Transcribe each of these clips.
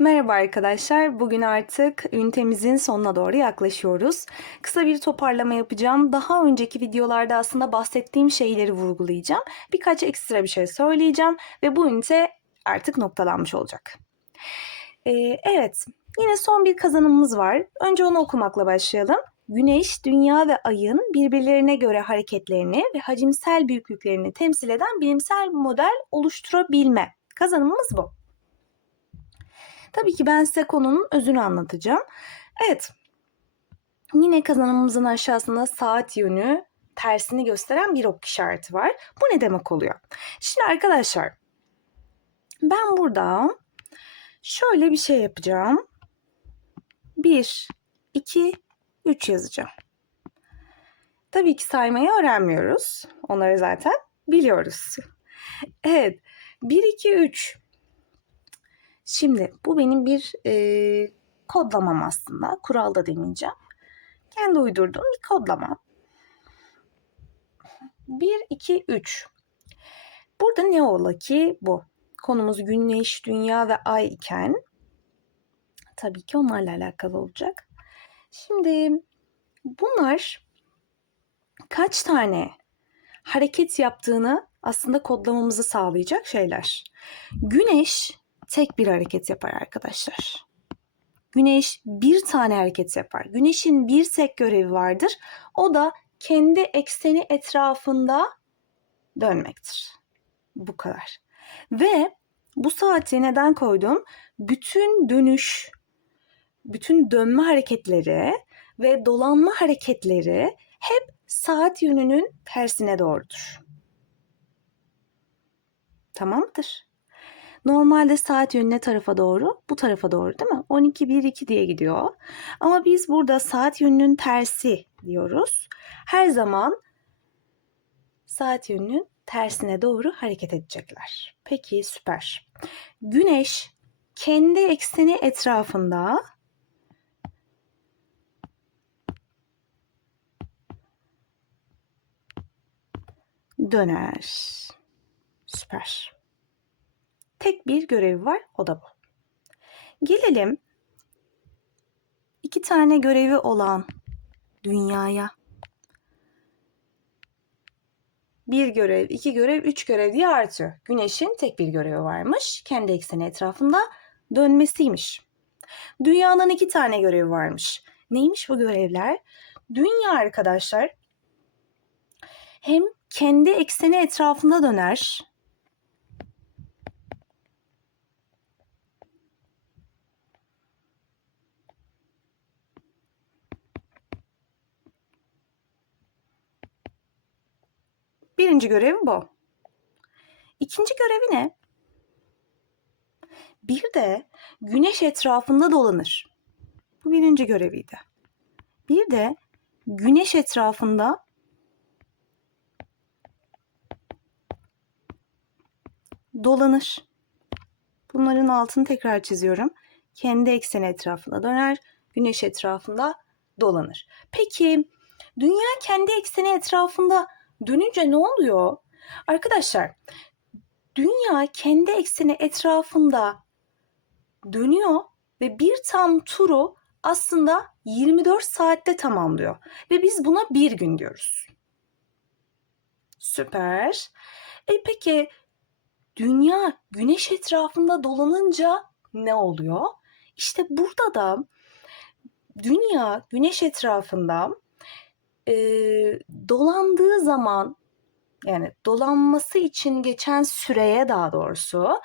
Merhaba arkadaşlar. Bugün artık ünitemizin sonuna doğru yaklaşıyoruz. Kısa bir toparlama yapacağım. Daha önceki videolarda aslında bahsettiğim şeyleri vurgulayacağım. Birkaç ekstra bir şey söyleyeceğim ve bu ünite artık noktalanmış olacak. Ee, evet, yine son bir kazanımımız var. Önce onu okumakla başlayalım. Güneş, Dünya ve Ay'ın birbirlerine göre hareketlerini ve hacimsel büyüklüklerini temsil eden bilimsel model oluşturabilme. Kazanımımız bu. Tabii ki ben size konunun özünü anlatacağım. Evet. Yine kazanımımızın aşağısında saat yönü tersini gösteren bir ok işareti var. Bu ne demek oluyor? Şimdi arkadaşlar ben burada şöyle bir şey yapacağım. 1, 2, 3 yazacağım. Tabii ki saymayı öğrenmiyoruz. Onları zaten biliyoruz. Evet. 1, 2, 3. Şimdi bu benim bir e, kodlamam aslında. Kural da demeyeceğim. Kendi uydurduğum bir kodlamam. 1, 2, 3. Burada ne ola ki bu? Konumuz güneş, dünya ve ay iken tabii ki onlarla alakalı olacak. Şimdi bunlar kaç tane hareket yaptığını aslında kodlamamızı sağlayacak şeyler. Güneş tek bir hareket yapar arkadaşlar. Güneş bir tane hareket yapar. Güneşin bir tek görevi vardır. O da kendi ekseni etrafında dönmektir. Bu kadar. Ve bu saati neden koydum? Bütün dönüş, bütün dönme hareketleri ve dolanma hareketleri hep saat yönünün tersine doğrudur. Tamamdır. Normalde saat yönü ne tarafa doğru? Bu tarafa doğru değil mi? 12 1 2 diye gidiyor. Ama biz burada saat yönünün tersi diyoruz. Her zaman saat yönünün tersine doğru hareket edecekler. Peki süper. Güneş kendi ekseni etrafında döner. Süper tek bir görevi var o da bu. Gelelim iki tane görevi olan dünyaya. Bir görev, iki görev, üç görev diye artıyor. Güneşin tek bir görevi varmış. Kendi ekseni etrafında dönmesiymiş. Dünyanın iki tane görevi varmış. Neymiş bu görevler? Dünya arkadaşlar hem kendi ekseni etrafında döner Birinci görevi bu. İkinci görevi ne? Bir de güneş etrafında dolanır. Bu birinci göreviydi. Bir de güneş etrafında dolanır. Bunların altını tekrar çiziyorum. Kendi ekseni etrafında döner, güneş etrafında dolanır. Peki dünya kendi ekseni etrafında dönünce ne oluyor? Arkadaşlar dünya kendi ekseni etrafında dönüyor ve bir tam turu aslında 24 saatte tamamlıyor. Ve biz buna bir gün diyoruz. Süper. E peki dünya güneş etrafında dolanınca ne oluyor? İşte burada da dünya güneş etrafında e, dolandığı zaman yani dolanması için geçen süreye daha doğrusu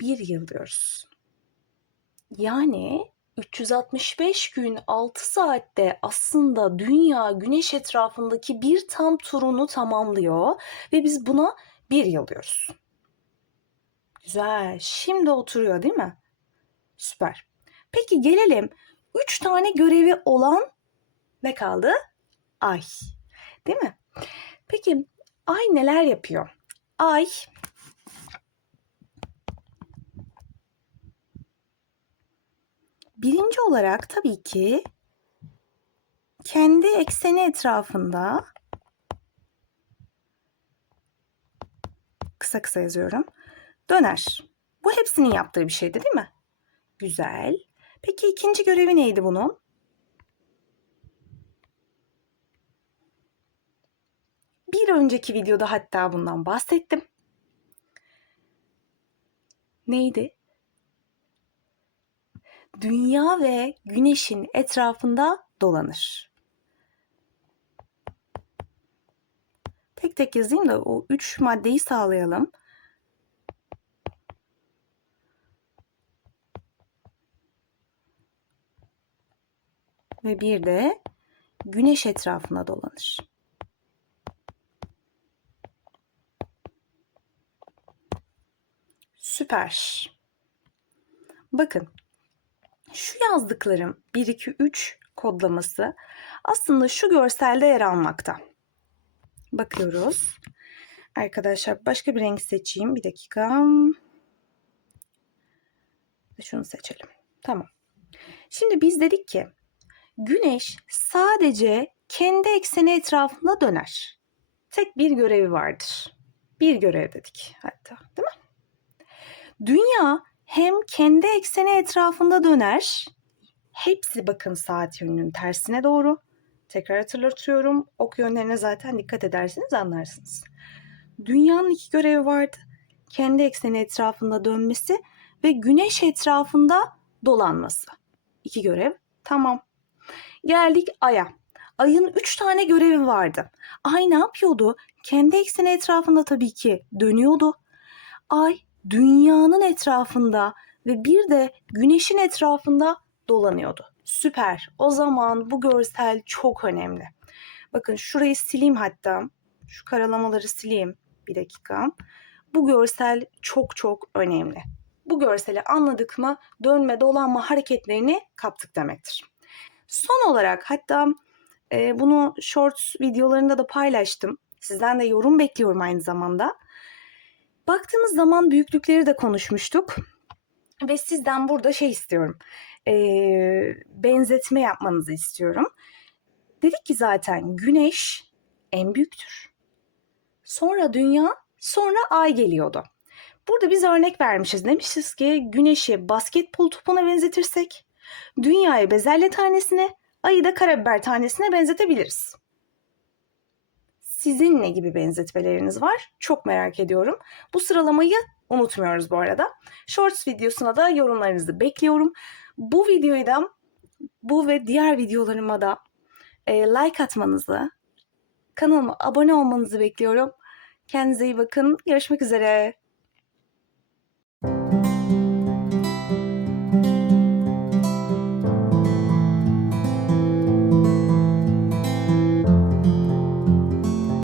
bir yıl diyoruz. Yani 365 gün 6 saatte aslında dünya güneş etrafındaki bir tam turunu tamamlıyor ve biz buna bir yıl diyoruz. Güzel. Şimdi oturuyor değil mi? Süper. Peki gelelim 3 tane görevi olan ne kaldı? Ay. Değil mi? Peki ay neler yapıyor? Ay birinci olarak tabii ki kendi ekseni etrafında kısa kısa yazıyorum. Döner. Bu hepsinin yaptığı bir şeydi değil mi? Güzel. Peki ikinci görevi neydi bunun? Bir önceki videoda hatta bundan bahsettim. Neydi? Dünya ve Güneş'in etrafında dolanır. Tek tek yazayım da o üç maddeyi sağlayalım. Ve bir de Güneş etrafına dolanır. Süper. Bakın şu yazdıklarım 1 2 3 kodlaması aslında şu görselde yer almakta. Bakıyoruz. Arkadaşlar başka bir renk seçeyim. Bir dakika. Şunu seçelim. Tamam. Şimdi biz dedik ki Güneş sadece kendi ekseni etrafında döner. Tek bir görevi vardır. Bir görev dedik hatta, değil mi? Dünya hem kendi ekseni etrafında döner. Hepsi bakın saat yönünün tersine doğru. Tekrar hatırlatıyorum. Ok yönlerine zaten dikkat ederseniz anlarsınız. Dünyanın iki görevi vardı. Kendi ekseni etrafında dönmesi ve güneş etrafında dolanması. İki görev. Tamam. Geldik Ay'a. Ay'ın üç tane görevi vardı. Ay ne yapıyordu? Kendi ekseni etrafında tabii ki dönüyordu. Ay dünyanın etrafında ve bir de güneşin etrafında dolanıyordu. Süper. O zaman bu görsel çok önemli. Bakın şurayı sileyim hatta. Şu karalamaları sileyim. Bir dakika. Bu görsel çok çok önemli. Bu görseli anladık mı dönme dolanma hareketlerini kaptık demektir. Son olarak hatta e, bunu shorts videolarında da paylaştım. Sizden de yorum bekliyorum aynı zamanda. Baktığımız zaman büyüklükleri de konuşmuştuk. Ve sizden burada şey istiyorum. E, benzetme yapmanızı istiyorum. Dedik ki zaten güneş en büyüktür. Sonra dünya, sonra ay geliyordu. Burada biz örnek vermişiz. Demişiz ki güneşi basketbol topuna benzetirsek, dünyayı bezelye tanesine, ayı da karabiber tanesine benzetebiliriz. Sizin ne gibi benzetmeleriniz var? Çok merak ediyorum. Bu sıralamayı unutmuyoruz bu arada. Shorts videosuna da yorumlarınızı bekliyorum. Bu videoyu da bu ve diğer videolarıma da e, like atmanızı, kanalıma abone olmanızı bekliyorum. Kendinize iyi bakın. Görüşmek üzere.